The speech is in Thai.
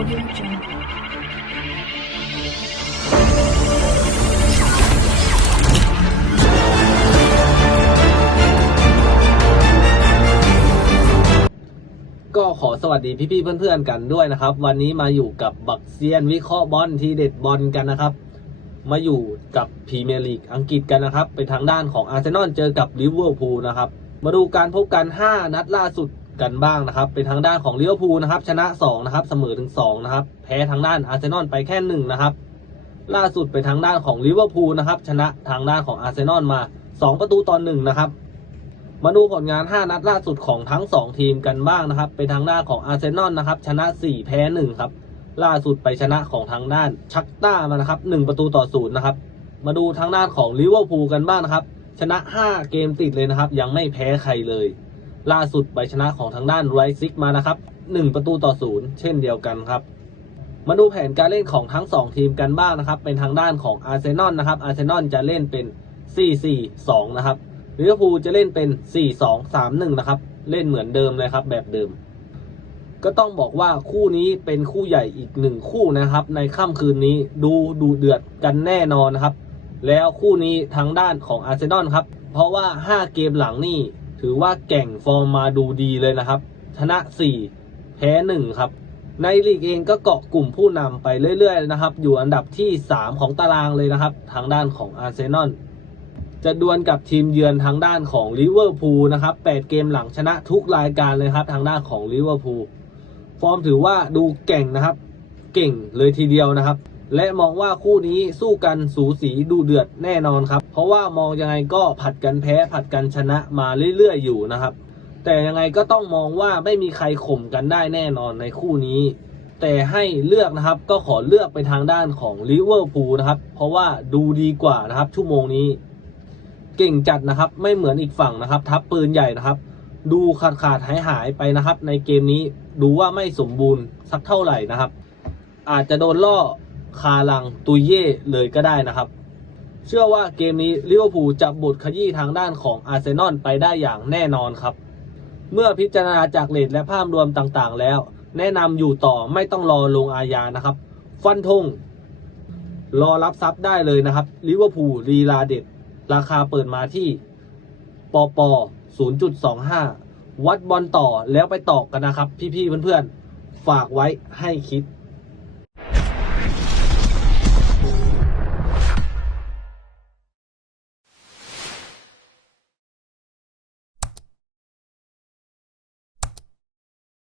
Audio Jungle. ก็ขอสวัสดีพี่ๆเพื่อนๆกันด้วยนะครับ วันนี้มาอยู่กับบักเซียนวิเคราะห์บอลทีเด็ดบอลกันนะครับ มาอยู่กับพรีเมียร์ลีกอังกฤษกันนะครับ เป็นทางด้านของอาร์เซนอลเจอกับลิเวอร์พูลนะครับ มาดูการพบกัน 5 นัดล่าสุด กันบ้างนะครับ เป็นทางด้านของลิเวอร์พูลนะครับ ชนะ2นะครับเสมอถึง2นะครับ แพ้ทางด้านอาร์เซนอลไปแค่1นะครับ ล่าสุดเป็นทางด้านของลิเวอร์พูลนะครับ ชนะทางด้านของอาร์เซนอลมา 2 ประตูต่อ1นะครับ มาดูผลงาน 5 นัดล่าสุดของทั้ง 2 ทีมกันบ้างนะครับ เป็นทางด้านของอาร์เซนอลนะครับ ชนะ 4 แพ้1ครับ ล่าสุดไปชนะของทางด้านชักต้ามานะครับ 1 ประตูต่อ0นะครับ มาดูทางด้านของลิเวอร์พูลกันบ้างนะครับ ชนะ 5 เกมติดเลยนะครับ ยังไม่แพ้ใครเลย ล่าสุดไปชนะของทางด้านไรซิกมานะครับ 1 ประตูต่อ0เช่นเดียวกันครับมาดูแผนการเล่นของทั้ง 2 ทีมกันบ้างนะครับ เป็นทางด้านของอาร์เซนอลนะครับอาร์เซนอลจะเล่นเป็น 4-4-2 นะครับลิเวอร์พูลจะเล่นเป็น 4-2-3-1 นะครับ เล่นเหมือนเดิมเลยครับ แบบเดิม ก็ต้องบอกว่าคู่นี้เป็นคู่ใหญ่อีกหนึ่งคู่นะครับ ในค่ำคืนนี้ดูดูเดือดกันแน่นอนนะครับ แล้วคู่นี้ทางด้านของอาร์เซนอลครับ เพราะว่า 5 เกมหลังนี่ ถือว่าแก่งฟอร์มมาดูดีเลยนะครับ ชนะ 4 แพ้ 1 ครับ ในลีกเองก็เกาะกลุ่มผู้นำไปเรื่อยๆนะครับ อยู่อันดับที่ 3 ของตารางเลยนะครับ ทางด้านของอาร์เซนอลจะดวลกับทีมเยือนทางด้านของลิเวอร์พูลนะครับ 8 เกมหลังชนะทุกรายการเลยครับ ทางด้านของลิเวอร์พูลฟอร์มถือว่าดูเก่งนะครับ เก่งเลยทีเดียวนะครับ และมองว่าคู่นี้สู้กันสูสีดูเดือดแน่นอนครับ เพราะว่ามองยังไงก็ผัดกันแพ้ผัดกันชนะมาเรื่อยๆอยู่นะครับ แต่ยังไงก็ต้องมองว่าไม่มีใครข่มกันได้แน่นอนในคู่นี้ แต่ให้เลือกนะครับก็ขอเลือกไปทางด้านของลิเวอร์พูลนะครับ เพราะว่าดูดีกว่านะครับ ชั่วโมงนี้ เก่งจัดนะครับไม่เหมือนอีกฝั่งนะครับ ทัพปืนใหญ่นะครับ ดูขาดขาดหายหายไปนะครับ ในเกมนี้ดูว่าไม่สมบูรณ์สักเท่าไหร่นะครับ อาจจะโดนล่อ คาลังตุยเย่เลยก็ได้นะครับ เชื่อว่าเกมนี้ลิเวอร์พูลจะบดขยี้ทางด้านของอาร์เซนอลไปได้อย่างแน่นอนครับ เมื่อพิจารณาจากเลทและภาพรวมต่างๆ แล้ว แนะนำอยู่ต่อไม่ต้องรอลงอาญานะครับ ฟันธงรอรับทรัพย์ได้เลยนะครับลิเวอร์พูลลีลาเด็ด ราคาเปิดมาที่ปอป0.25 วัดบอลต่อแล้วไปต่อกันนะครับ พี่ๆเพื่อนๆ ฝากไว้ให้คิด